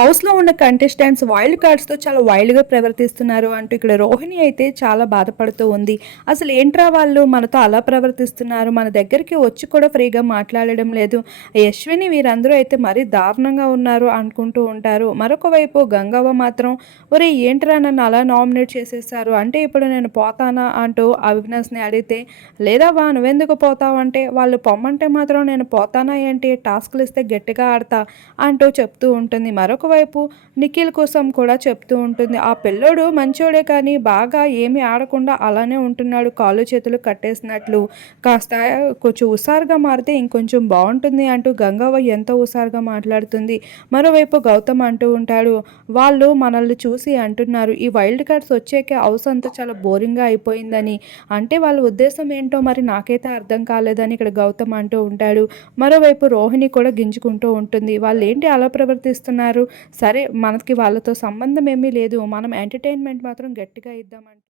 హౌస్లో ఉన్న contestants wild కార్డ్స్తో చాలా వైల్డ్గా ప్రవర్తిస్తున్నారు అంటూ ఇక్కడ రోహిణి అయితే చాలా బాధపడుతూ ఉంది. అసలు ఏంట్రా వాళ్ళు? మనతో అలా ప్రవర్తిస్తున్నారు. మన దగ్గరికి వచ్చి కూడా ఫ్రీగా మాట్లాడడం లేదు. యశ్విని వీరందరూ అయితే మరీ దారుణంగా ఉన్నారు అనుకుంటూ ఉంటారు. మరొక వైపు గంగవ్వ మాత్రం ఒరే ఏంట్రా నన్ను అలా నామినేట్ చేసేసారు? అంటే ఇప్పుడు నేను పోతానా? అంటూ అవినాష్ని అడిగితే లేదా వా నువ్వెందుకు పోతావు అంటే వాళ్ళు పొమ్మంటే మాత్రం నేను పోతానా ఏంటి? టాస్క్లు ఇస్తే గట్టిగా ఆడతా అంటూ చెప్తూ ఉంటుంది. మరొక ఒకవైపు నిఖిల్ కోసం కూడా చెప్తూ ఉంటుంది ఆ పిల్లోడు మంచోడే కానీ బాగా ఏమి ఆడకుండా అలానే ఉంటున్నాడు కాళ్ళు చేతులు కట్టేసినట్లు. కాస్త కొంచెం హుషారుగా మారితే ఇంకొంచెం బాగుంటుంది అంటూ గంగవ్వ ఎంతో హుషారుగా మాట్లాడుతుంది. మరోవైపు గౌతమ్ అంటూ ఉంటాడు వాళ్ళు మనల్ని చూసి అంటున్నారు ఈ వైల్డ్ కార్డ్స్ వచ్చాకే హౌస్ అంతా చాలా బోరింగ్గా అయిపోయిందని. అంటే వాళ్ళ ఉద్దేశం ఏంటో మరి నాకైతే అర్థం కాలేదని ఇక్కడ గౌతమ్ అంటూ ఉంటాడు. మరోవైపు రోహిణి కూడా గింజుకుంటూ ఉంటుంది వాళ్ళు ఏంటి అలా ప్రవర్తిస్తున్నారు? సరే మనకి వాళ్ళతో సంబంధం ఏమీ లేదు. మనం ఎంటర్టైన్మెంట్ మాత్రం గట్టిగా ఇద్దామంటే